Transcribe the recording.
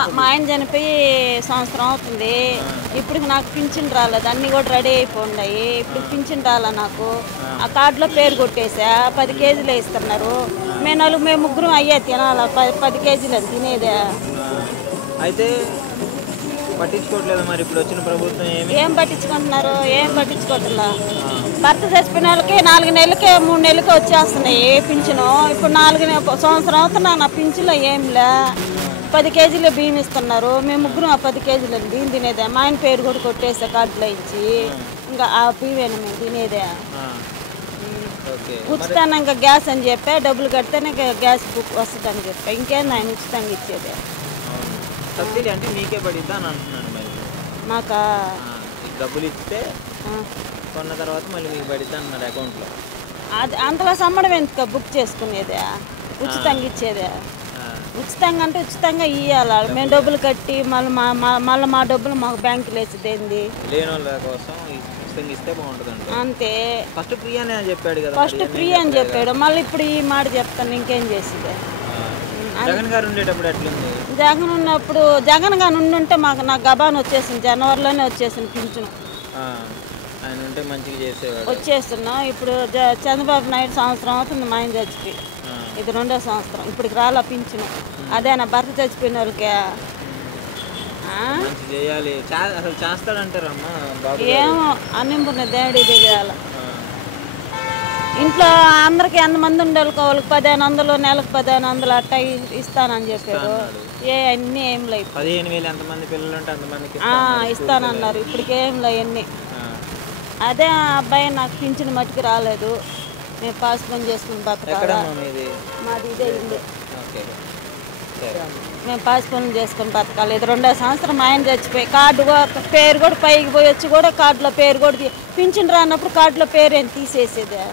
మా ఆయన చనిపోయి సంవత్సరం అవుతుంది. ఇప్పటికి నాకు పింఛన్ రాలేదు. అన్నీ కూడా రెడీ అయిపోయినాయి. ఇప్పుడు పింఛన్ రాలే నాకు. ఆ కార్డులో పేరు కొట్టేసా. 10 కేజీలు ఇస్తున్నారు. మేము ముగ్గురం అయ్యే తినాలా 10 కేజీలు అని తినేదే. అయితే పట్టించుకోవట్లేదు. మరి ఇప్పుడు వచ్చిన ప్రభుత్వం ఏం పట్టించుకుంటున్నారు? ఏం పట్టించుకోవట్లా. భర్త చచ్చిపోయిన వాళ్ళకి 4 నెలలకే 3 నెలలకే వచ్చేస్తున్నాయి పింఛను. ఇప్పుడు 4 సంవత్సరం అవుతున్నా నా పింఛన్లో ఏంలే. 10 కేజీలు బియ్యం ఇస్తున్నారు. మేము ముగ్గురం ఆ 10 కేజీలు బియ్యం తినేదే. మా ఆయన పేరు కూడా కొట్టేస్తే కార్డులో ఇచ్చి ఇంకా ఆ బియ్యం మేము తినేదే. ఉచితంగా ఇంకా గ్యాస్ అని చెప్పా. డబ్బులు కడితేనే గ్యాస్ బుక్ వస్తుందని చెప్పా. ఇంకేంది ఆయన ఉచితంగా ఇచ్చేదే. సబ్సిడీ అంటే మీకే పడిద్దా అని అంటున్నాను. మరి మాకా డబ్బులు ఇస్తే కొన్న తర్వాత మళ్ళీ మీకు పడిద్దా అన్నారు అకౌంట్లో. అది అంతలా సమ్మడం ఎందుకు బుక్ చేసుకునేదే, ఉచితంగా ఇచ్చేదే. ఉచితంగా అంటే ఉచితంగా ఇవ్వాలి. మేము డబ్బులు కట్టి మళ్ళీ మా డబ్బులు మాకు బ్యాంకులో వేసేది ఏంది? లేని వాళ్ళ కోసం ఉచితంగా ఇస్తే బాగుంటుంది అంతే. ఫస్ట్ ఫ్రీ అని చెప్పాడు కదా. ఫస్ట్ ఫ్రీ అని చెప్పాడు. మళ్ళీ ఇప్పుడు ఈ మాట చెప్తాను. ఇంకేం చేసేది? జగన్ గారు ఉండేటప్పుడు ఎట్లుంది? జగన్ ఉన్నప్పుడు జగన్ గారు ఉండుంటే నాకు గబాన్ వచ్చేసింది. జనవరిలోనే వచ్చేసింది పింఛను. ఆయన ఉంటే మంచిగా చేసేవాడు. వచ్చేస్తున్నాం. ఇప్పుడు చంద్రబాబు నాయుడు సంవత్సరం అవుతుంది మా ఆయన చచ్చిపోయి. ఇది 2వ సంవత్సరం. ఇప్పటికి రాలా పింఛను. అదే నా భర్త చచ్చిపోయిన వాళ్ళకే చేయాలి. అసలు చేస్తాడంటారమ్మా. ఏమో అన్నింపున్న దేవుడికి తెలియాలి. ఇంట్లో అందరికి ఎంతమంది ఉండాలి? వాళ్ళకి 1500, నెలకు 1500 అట్టా ఇస్తానని చెప్పారు. అన్నీ ఏం లేవు. 15,000 ఎంతమంది పిల్లలు ఉంటే అంతమందికి ఇస్తానన్నారు. ఇప్పటికి ఏం లేవు అన్నీ. అదే అబ్బాయి నాకు పింఛను మట్టుకు రాలేదు. మేము పాస్ పని చేసుకుని బతకాలి. మాది ఇదే ఇల్లు. మేము పాస్ పనులు చేసుకుని బతకాలి. ఇది 2వ సంవత్సరం మా ఆయన చచ్చిపోయి కార్డు పేరు కూడా పైకి పోయి వచ్చి కూడా కార్డులో పేరు కూడా పింఛను రానప్పుడు కార్డులో పేరు ఏం తీసేసేదే.